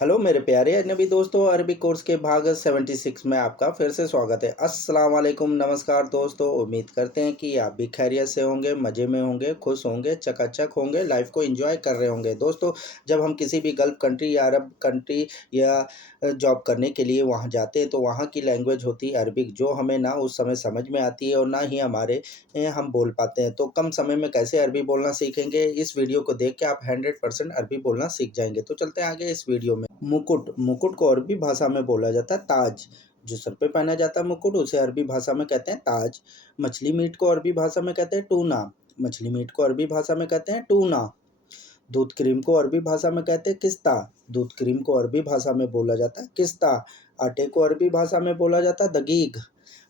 Hello मेरे प्यारे अजनबी दोस्तों, अरबी कोर्स के भाग 76 में आपका फिर से स्वागत है। अस्सलाम वालेकुम, नमस्कार दोस्तों। उम्मीद करते हैं कि आप भी खैरियत से होंगे, मज़े में होंगे, खुश होंगे, चकाचक होंगे, लाइफ को एंजॉय कर रहे होंगे। दोस्तों, जब हम किसी भी गल्फ़ कंट्री या अरब कंट्री या जॉब करने के लिए वहाँ जाते हैं तो वहाँ की लैंग्वेज होती है अरबिक, जो हमें ना उस समय समझ में आती है और ना ही हम बोल पाते हैं। तो कम समय में कैसे अरबी बोलना सीखेंगे, इस वीडियो को देख के आप 100% अरबी बोलना सीख जाएंगे। तो चलते हैं आगे इस वीडियो में। मुकुट मुकुट को अरबी भाषा में बोला जाता है ताज। जो सर पे पहना जाता है मुकुट, उसे अरबी भाषा में कहते हैं ताज। मछली मीट को अरबी भाषा में कहते हैं टूना। मछली मीट को अरबी भाषा में कहते हैं टूना। दूध क्रीम को अरबी भाषा में कहते हैं किस्ता। दूध क्रीम को अरबी भाषा में बोला जाता है किस्ता। आटे को अरबी भाषा में बोला जाता है दगीग।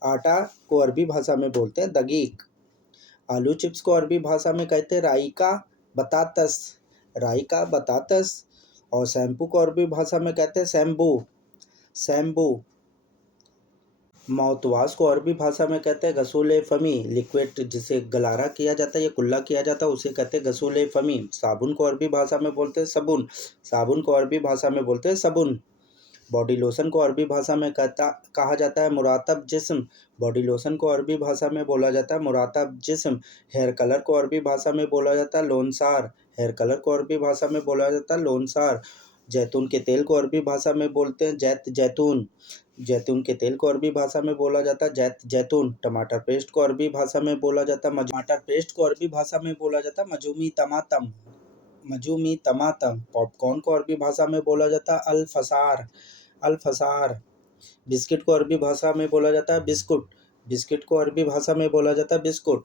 आटा को अरबी भाषा में बोलते हैं दगीग। आलू चिप्स को अरबी भाषा में कहते हैं राइका बतातस। राइका बतातस। और शैम्पू को अरबी भाषा में कहते हैं शैम्बू। शैम्बू। माउथवाश को अरबी भाषा में कहते हैं गसूल फमी। लिक्विड जिसे गलारा किया जाता है या कुल्ला किया जाता है उसे कहते हैं गसूल फमी। साबुन को अरबी भाषा में बोलते हैं सबुन। साबुन को अरबी भाषा में बोलते हैं सबुन। बॉडी लोशन को अरबी भाषा में कहा जाता है मुरातब जिस्म। बॉडी लोशन को अरबी भाषा में बोला जाता है मुरातब जिस्म। हेयर कलर को अरबी भाषा में बोला जाता है लोनसार। हेयर कलर को अरबी भाषा में बोला जाता है लोनसार। जैतून के तेल को अरबी भाषा में बोलते हैं जैतून। जैतून के तेल को अरबी भाषा में बोला जाता है जैतून। टमाटर पेस्ट को अरबी भाषा में बोला जाता है टमाटर पेस्ट को अरबी भाषा में बोला जाता है मजूमी तमातम। मजूमी तमातम। पॉपकॉर्न को अरबी भाषा में बोला जाता है अल-फसार। अल-फसार। बिस्किट को अरबी भाषा में बोला जाता है बिस्कुट। बिस्किट को अरबी भाषा में बोला जाता है बिस्कुट।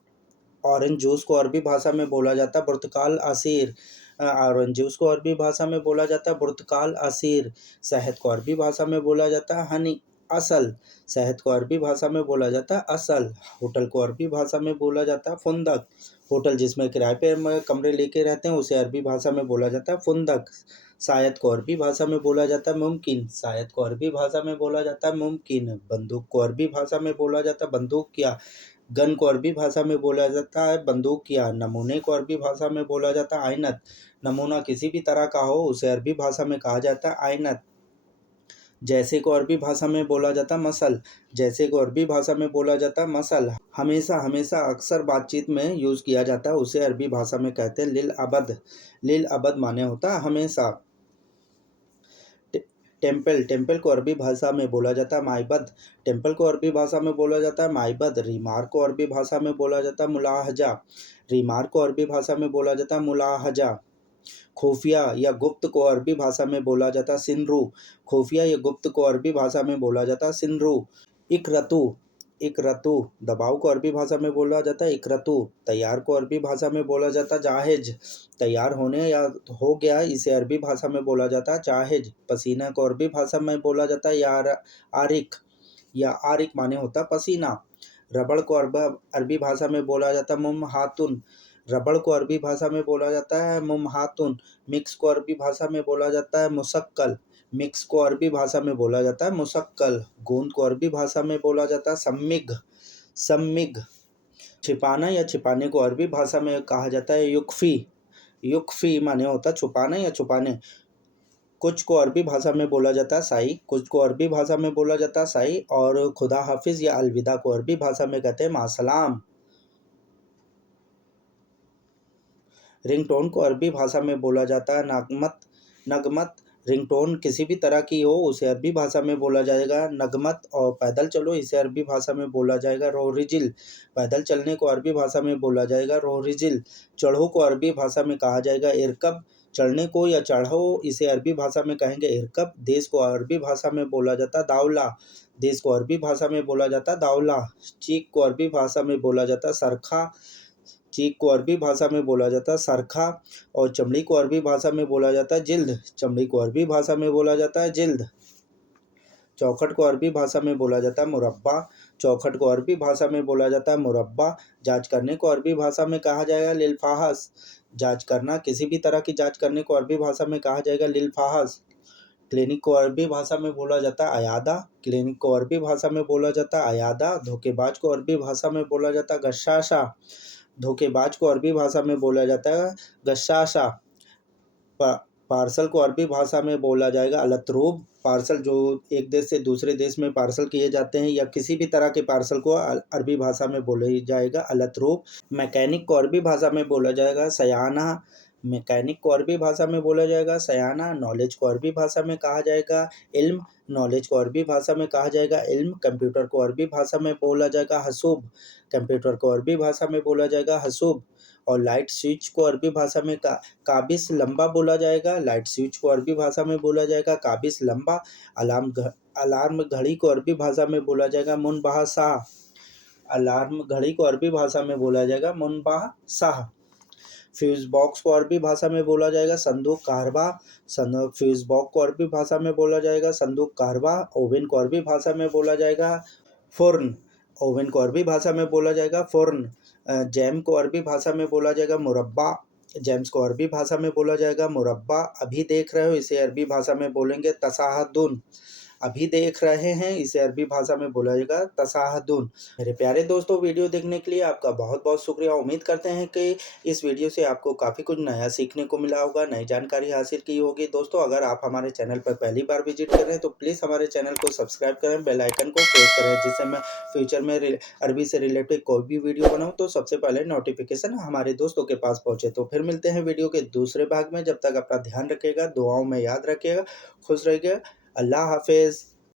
ऑरेंज जूस को अरबी भाषा में बोला जाता है बुर्तकाल असीर। ऑरेंज जूस को अरबी भाषा में बोला जाता है बुर्तकाल असीर। शहद को अरबी भाषा में बोला जाता है हनी असल। शहद को अरबी भाषा में बोला जाता है असल। होटल को अरबी भाषा में बोला जाता है फुंदक। होटल जिसमें किराए पे कमरे लेके रहते हैं उसे अरबी भाषा में बोला जाता है फुंदक। शायद को अरबी भाषा में बोला जाता है मुमकिन। शायद को अरबी भाषा में बोला जाता है मुमकिन। बंदूक को अरबी भाषा में बोला जाता है बंदूक क्या। गन को अरबी भाषा में बोला जाता है बंदूक क्या। नमूने को अरबी भाषा में बोला जाता है आइनत। नमूना किसी भी तरह का हो उसे अरबी भाषा में कहा जाता है आइनत। जैसे को अरबी भाषा में बोला जाता है मसल। जैसे को अरबी भाषा में बोला जाता है मसल। हमेशा हमेशा अक्सर बातचीत में यूज़ किया जाता है उसे अरबी भाषा में कहते हैं लिल अबद। लिल अबद माने होता है हमेशा। टेम्पल टेम्पल को अरबी भाषा में बोला जाता है माइबद। टेम्पल को अरबी भाषा में बोला जाता है माइबद। रीमार को अरबी भाषा में बोला जाता है मुलाहजा। रीमार को अरबी भाषा में बोला जाता है मुलाहजा। खुफिया या गुप्त को अरबी भाषा में बोला जाता है सिनरू। खुफिया या गुप्त को अरबी भाषा में बोला जाता है सिनरू। इकरतु। इकरतु। दबाव को अरबी भाषा में बोला जाता है इकरतु। तैयार को अरबी भाषा में बोला जाता है जाहिज। तैयार होने या हो गया इसे अरबी भाषा में बोला जाता है जाहिज। पसीना को अरबी भाषा में बोला जाता है आरिक। या आरिक माने होता है पसीना। रबड़ को अरबी भाषा में बोला जाता है मुमहातुन। रबड़ को अरबी भाषा में बोला जाता है मुमहातुन। मिक्स को अरबी भाषा में बोला जाता है मुसक्कल। मिक्स को अरबी भाषा में बोला जाता है मुसक्कल। गोंद को अरबी भाषा में बोला जाता है सम्मिग। सम्मिग। छिपाना या छिपाने को अरबी भाषा में कहा जाता है युक्फी। युक्फी माने होता है छुपाना या छुपाने। कुछ को अरबी भाषा में बोला जाता है साई। कुछ को अरबी भाषा में बोला जाता है साई। और खुदा हाफिज़ या अलविदा को अरबी भाषा में कहते हैं मासलाम। रिंगटोन को अरबी भाषा में बोला जाता है नगमत। नगमत। रिंगटोन किसी भी तरह की हो उसे अरबी भाषा में बोला जाएगा नगमत। और पैदल चलो इसे अरबी भाषा में बोला जाएगा रोरिजिल। पैदल चलने को अरबी भाषा में बोला जाएगा रोरिजिल। चढ़ो को अरबी भाषा में कहा जाएगा इरकब। चढ़ने को या चढ़ो इसे अरबी भाषा में कहेंगे इरकब। देश को अरबी भाषा में बोला जाता है दावला। देश को अरबी भाषा में बोला जाता है दावला। चीक को अरबी भाषा में बोला जाता है सरखा। चीक को अरबी भाषा में बोला जाता है सरखा। और चमड़ी को अरबी भाषा में बोला जाता है जिल्द। चमड़ी को अरबी भाषा में बोला जाता है जिल्द। चौखट को अरबी भाषा में बोला जाता है मुरब्बा। चौखट को अरबी भाषा में बोला जाता है मुरब्बा। जांच करने को अरबी भाषा में कहा जाएगा लिलफाहस। जांच करना किसी भी तरह की जांच करने को अरबी भाषा में कहा जाएगा लिलफाहस। क्लिनिक को अरबी भाषा में बोला जाता है अयादा। क्लिनिक को अरबी भाषा में बोला जाता है अयादा। धोखेबाज को अरबी भाषा में बोला जाता है गशाशा। धोखेबाज को अरबी भाषा में बोला जाता है गशाशा। पार्सल को अरबी भाषा में बोला जाएगा अलतरूब। पार्सल जो एक देश से दूसरे देश में पार्सल किए जाते हैं या किसी भी तरह के पार्सल को अरबी भाषा में बोला जाएगा अलतरूब। मैकेनिक को अरबी भाषा में बोला जाएगा सयाना। मैकेनिक को अरबी भाषा में बोला जाएगा सयाना। नॉलेज को अरबी भाषा में कहा जाएगा इल्म। नॉलेज को अरबी भाषा में कहा जाएगा इल्म। कंप्यूटर को अरबी भाषा में बोला जाएगा हसूब। कंप्यूटर को अरबी भाषा में बोला जाएगा हसूब। और लाइट स्विच को अरबी भाषा में काबिस लंबा बोला जाएगा। लाइट स्विच को अरबी भाषा में बोला जाएगा काबिस लंबा। अलार्म घड़ी को अरबी भाषा में बोला जाएगा मुनबह शाह। अलार्म घड़ी को अरबी भाषा में बोला जाएगा मुनबह शाह। फ्यूज बॉक्स को अरबी भाषा में बोला जाएगा संदूक कहरबा। फ्यूज बॉक्स को अरबी भाषा में बोला जाएगा संदूक कहरबा। ओवन को अरबी भाषा में बोला जाएगा फ़ुर्न। ओवन को अरबी भाषा में बोला जाएगा फ़ुर्न। जैम को अरबी भाषा में बोला जाएगा मुरब्बा। जेम्स को अरबी भाषा में बोला जाएगा मुरब्बा। अभी देख रहे हो इसे अरबी भाषा में बोलेंगे तसाहदुन। अभी देख रहे हैं इसे अरबी भाषा में बोला जाएगा तसाहदुन। मेरे प्यारे दोस्तों, वीडियो देखने के लिए आपका बहुत बहुत शुक्रिया। उम्मीद करते हैं कि इस वीडियो से आपको काफ़ी कुछ नया सीखने को मिला होगा, नई जानकारी हासिल की होगी। दोस्तों, अगर आप हमारे चैनल पर पहली बार विजिट कर रहे हैं तो प्लीज़ हमारे चैनल को सब्सक्राइब करें, बेल आइकन को प्रेस करें, जिससे मैं फ्यूचर में अरबी से रिलेटेड कोई भी वीडियो बनाऊँ तो सबसे पहले नोटिफिकेशन हमारे दोस्तों के पास पहुँचे। तो फिर मिलते हैं वीडियो के दूसरे भाग में। जब तक अपना ध्यान रखिएगा, दुआओं में याद रखिएगा, खुश रहिएगा। अल्लाह हाफिज़।